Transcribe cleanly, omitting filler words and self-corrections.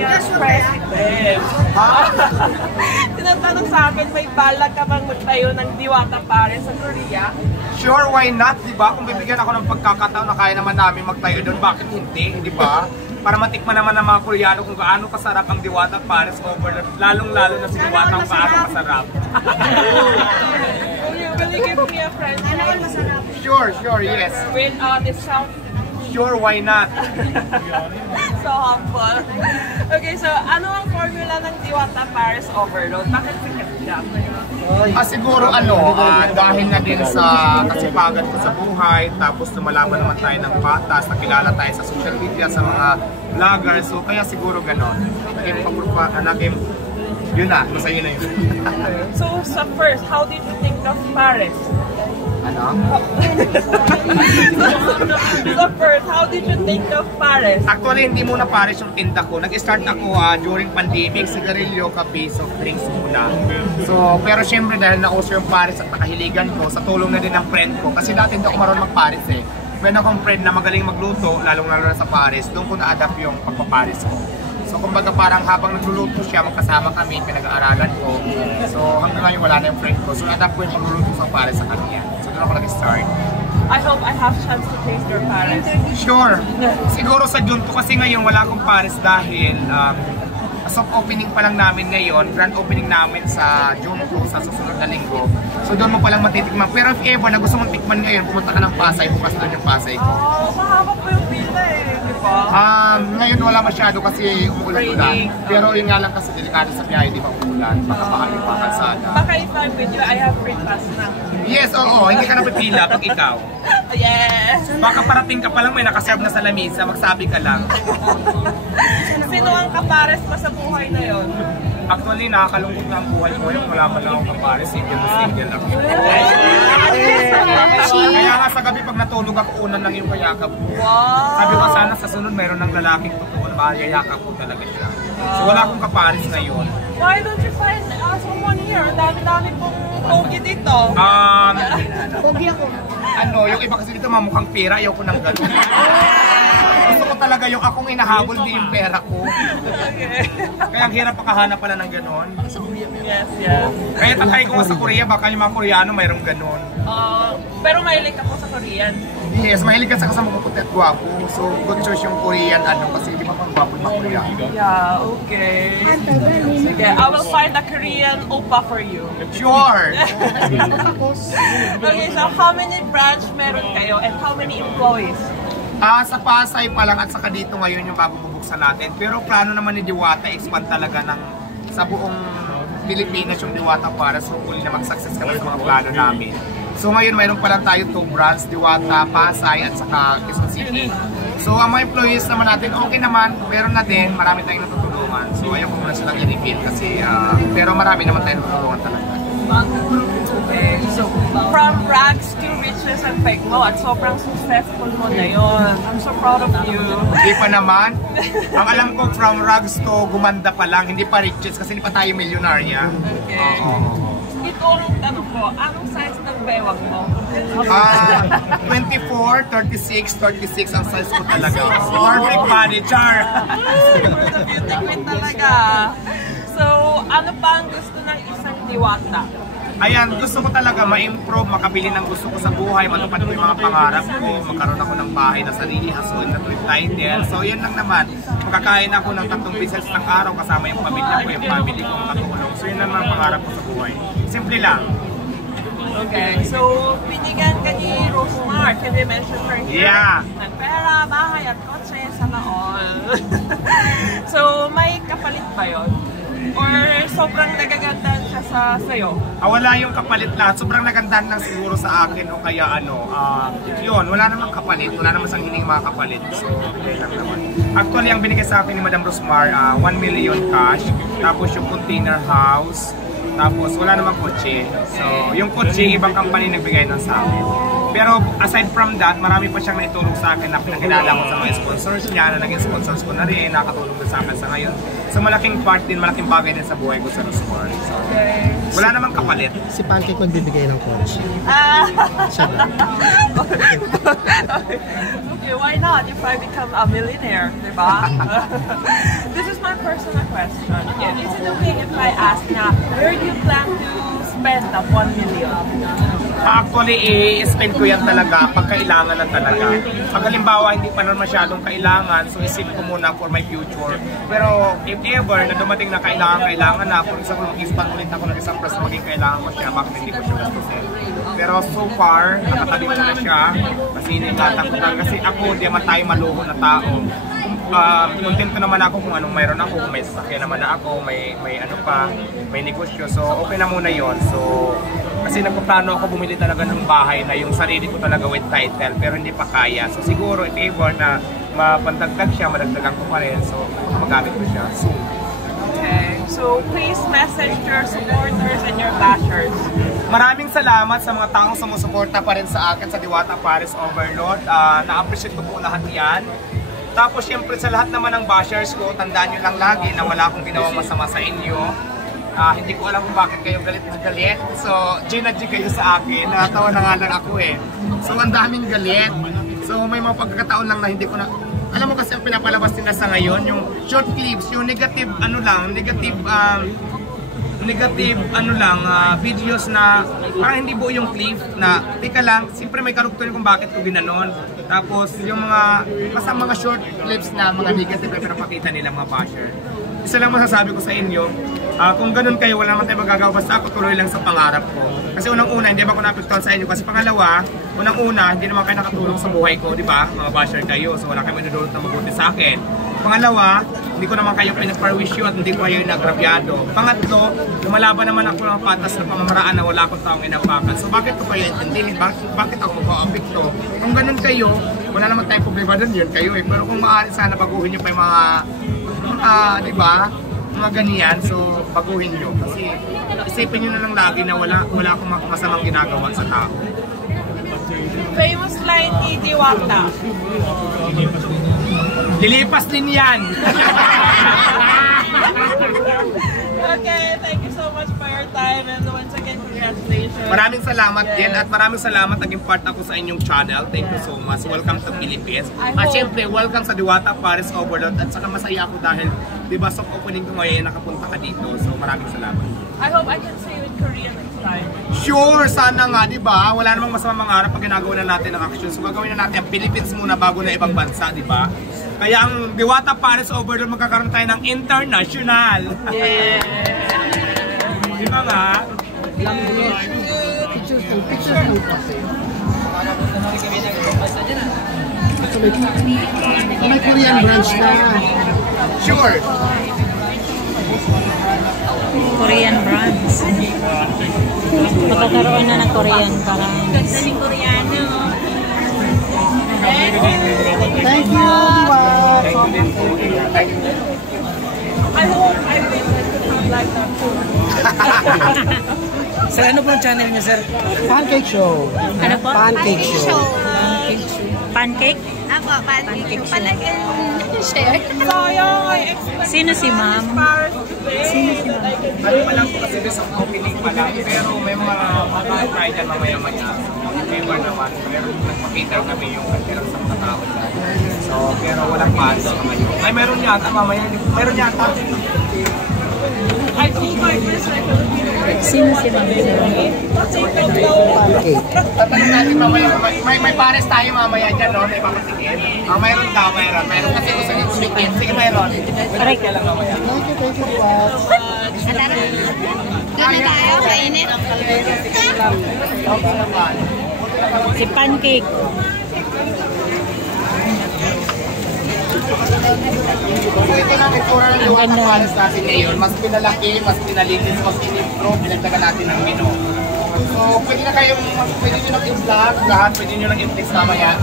Korean president. Tinatanong sa akin, may balak ka bang magtayo ng Diwata Pares sa Korea? Sure, why not, di ba? Kung bibigyan ako ng pagkakataon na kaya naman namin magtayo doon, bakit hindi, di ba? Para matikman naman ng mga Koreano kung gaano kasarap ang Diwata Pares over, lalong-lalo na si Diwata ang gaano kasarap. Will you give me a franchise? Sure, yes. With discount? Sure, why not? So humble. Okay, so ano ang formula ng Diwata Pares Overload? Bakit sikat siya? Siguro dahil na din sa kasipagan ko sa buhay, tapos lumalaban naman tayo ng patas, nakilala tayo sa social media, sa mga vloggers, so kaya siguro ganon. Yun na, masaya na yun. So sa first, how did you think of Pares? So first, how did you think of Pares? Actually, hindi muna Pares yung tinda ko. Nag-start ako during pandemic, sigarilyo, kape, soft drinks muna. So, pero syempre dahil nauso yung Pares at nakahiligan ko, sa tulong na din ng friend ko. Kasi dati hindi ako marunong mag-Pares eh. Meron akong friend na magaling magluto, lalong-lalo na sa Pares. Doon ko na-adapt yung pagpa-Pares ko. So kumbaga parang habang nagluluto siya, magkasama kami, pinag-aaralan ko. So hanggang ngayon wala na yung friend ko. So na-adapt ko yung pagluluto sa Pares sa kanya. So doon ako nag-start. I hope I have chance to taste your Pares. Sure. Siguro sa Junto kasi ngayon wala akong Pares dahil soft opening pa lang namin ngayon, grand opening namin sa Junto sa susunod na linggo. So doon mo palang matitikman. Pero if ever na gusto mong tikman ngayon, pumunta ka ng Pasay, bukas doon yung Pasay ko. Mahaba po yung pila eh, di ba? Ngayon wala masyado kasi umuulan-ulan. Pero yun nga lang kasi delikado sa biyahe, di ba umuulan? Baka bakayo pa kalsada. Baka if I'm with you, I have free pass na. Yes, oo. Hindi ka na pipila pag ikaw. Yes! Baka parating ka pa lang, may nakaserve na sa lamisa, magsabi ka lang. Sino ang kapares mo sa buhay na yon? Actually, nakakalungkot na ang buhay ko ngayon. Wala pa lang akong kapares, single ako. Kaya nga sa gabi pag natulog ako, unan lang yung kayakap ko. Sabi ko sana sa sunod mayroon ng lalaking totoo na mayayakap ko talaga siya. So wala akong kapares ngayon. Why don't you find someone here? Ang dami-dami pong pogi dito. Pogi ako. Yung iba kasi dito mamukhang pera, ayaw ko ng gano'n. Gusto ko talaga yung akong inahabol, di yung pera ko. Okay. Kaya ang hirap pakahanap pala ng gano'n. Yes. Kaya tatay ko nga sa Korea, baka yung mga Koreano mayroong gano'n. Pero mahilig ako sa Korean. Yes, mahilig ka sa kasama puputi at gwapo. So, good choice yung Korean kasi hindi pa pang gwapo yung mga Koreano. Yeah, okay. Sige, I will find a Korean oppa for you. Sure! Okay, so how many branch meron kayo and how many employees? Sa Pasay pa lang at saka dito ngayon yung bago bubuksan natin. Pero plano naman ni Diwata, expand talaga sa buong Pilipinas yung Diwata para so hopefully na mag-success kami sa mga plano namin. So ngayon mayroon pa lang tayo 2 brands, Diwata, Pasay at saka Quezon City. So ang mga employees naman natin, okay naman, meron na din, marami tayong natutulungan. So ayaw ko muna silang i-reveal kasi, pero marami naman tayong natutulungan talaga. Okay, so from rags to riches and pegmo at sobrang successful mo na yun. I'm so proud of you. Hindi pa naman. Ang alam ko from rags to gumanda pa lang, hindi pa riches kasi hindi pa tayo milyonarya. Okay. Itulong tanong ko, anong size ng bewang mo? 24, 36, 36 ang size ko talaga. Perfect body, char! For the beauty queen talaga. So, ano pa ang gusto ng isang Diwata? Ayan, gusto ko talaga ma-improve, makabili ng gusto ko sa buhay, matupad ko yung mga pangarap ko, magkaroon ako ng bahay na sarili, hasuin na to yung title. So, yan lang naman. Makakain ako ng 3 pieces ng araw kasama yung pamilya ko, yung family ko, makatulong. So, yun lang ang pangarap ko sa buhay. Simple lang. Okay, so binigyan ka ni Rosemar, can you mention her here? Yeah. Ng pera, bahay at kotse, sana all. So, may kapalit ba yun? Or sobrang nagagandahan siya sa'yo? Wala yung kapalit lahat. Sobrang nagandahan lang siguro sa akin o kaya yun, wala namang kapalit. Wala namang sang hining mga kapalit. So, okay lang naman. Actually, ang binigay sa akin ni Madam Rosemar, 1 million cash. Tapos yung container house. Tapos wala namang kotse. So, yung kotse, ibang company nagbigay ng sa akin. Pero aside from that, marami pa siyang naitulong sa akin na pinakilala ko sa mga sponsors niya, na naging sponsors ko na rin, nakatulong na sa akin sa ngayon. So malaking part din, malaking bagay din sa buhay ko sa Rosemar. So, wala namang kapalit. Si Pancake magbibigay ng kotse. Siya ba? Okay, why not? If I become a millionaire, diba? This is my personal question. Is it okay if I ask na, where do you plan to spend that 1 million? Actually, i-spend ko yan talaga pag kailangan na talaga. Pag halimbawa, hindi pa naman masyadong kailangan, so isip ko muna for my future. Pero if ever na dumating na kailangan na, kung isa ko mag-expand ulit ako ng isang plus na maging kailangan ko siya, bakit hindi ko siya gastusin. Pero so far, nakatabi ko na siya kasi iningatan ko na. Kasi ako, hindi naman tayo maluho na tao. Contento naman ako kung anong mayroon ako, may sasakyan naman na ako, may ano pa, may negosyo. So okay na muna yon. So kasi nagpaplano ako bumili talaga ng bahay na yung sarili ko talaga with title pero hindi pa kaya. So siguro if ever na mapandagdag siya, madagdagan ko pa rin. So magamit ko siya soon. Okay. So please message your supporters and your bashers. Maraming salamat sa mga taong sumusuporta pa rin sa akin sa Diwata Paris Overload. Na-appreciate ko po lahat yan. Tapos syempre sa lahat naman ng bashers ko, tandaan nyo lang lagi na wala akong ginawang masama sa inyo. Hindi ko alam kung bakit kayo galit na galit. So, ginadji kayo sa akin. Nakatawa na nga lang ako eh. So, ang daming galit. So, may mga pagkakataon lang na hindi ko na... Alam mo kasi ang pinapalabas nila sa ngayon, yung short clips, yung negative ano lang, negative videos na parang hindi buo yung clip na tika lang, siyempre may karugtong kung bakit ko ginanon. Tapos yung mga short clips na mga negative na pinapakita nila mga basher. Isa lang masasabi ko sa inyo, kung ganun kayo, wala naman tayo magagawa, basta ako tuloy lang sa pangarap ko. Kasi unang-una, hindi ba ako napiktuhan sa inyo? Kasi pangalawa, unang-una, hindi naman kayo nakatulong sa buhay ko, di ba? Mga basher kayo, so wala kayo manudulot na mabuti sa akin. Pangalawa, hindi ko naman kayo pinagparwisyo at hindi ko kayo nagrabyado. Pangatlo, lumalaban naman ako ng patas na pamamaraan na wala akong taong inapakan. So bakit ko kayo intindihin? Bakit ako mag-apekto? Kung ganun kayo, wala naman tayong problema doon yun kayo eh. Pero kung maaari sana baguhin nyo pa yung mga di ba? Mga ganyan, so baguhin nyo. Kasi isipin nyo na lang lagi na wala akong masamang ginagawa sa tao. Famous line ni Diwata. Lilipas din yan! Okay, thank you so much for your time and once again, congratulations. Maraming salamat din at maraming salamat naging part ako sa inyong channel. Thank you so much. Welcome to Philippines. At syempre, welcome sa Diwata Paris Overload at saka masaya ako dahil diba soft opening ko ngayon nakapunta ka dito. So maraming salamat. I hope I can see you in Korea next time. Sure, sana nga, diba? Wala namang masamang mangarap pag ginagawa na natin ang action. So gagawin na natin ang Philippines muna bago na ibang bansa, diba? Kaya ang Diwata Paris Overload magkakaroon tayo ng international. Yeah! Di ba nga? May Korean branch na. Sure! Korean brands. Magkakaroon na ng Korean brands. Thank you, Diwat. I hope I will have like that too. Sir, ano po ang channel niyo, sir? Pancake Show. Ano po? Pancake Show. Pancake? Ako, pancake. Pancake and share. Sayang, I expect Sino si ma'am? Paris today. Ano pa lang po kasi sa opening pa lang, pero may mga try dyan mamaya-maya. Never naman, pero nagpakita kami yung kandirang sa mga tao dyan. So, pero walang paano sa ngayon. Ay, meron yata mamaya. Meron yata. I told my first Sino si ma'am? Pancake. Tatanong natin mamaya, may pares tayo mamaya dyan, no? May papasigin. Mayroon daw, mayroon. Mayroon kasi gusto nyo sumikit. Sige, mayroon. Aray Kaya lang mamaya. Thank you, Diwat. Doon na tayo, kainit. Si Pancake. So ito lang itsura ng Diwata Paris natin ngayon. Mas pinalaki, mas pinalinis, mas in-improve, pinagdagan natin ng menu. So pwede nyo nang i-vlog lahat, pwede nyo nang i-flex mamaya.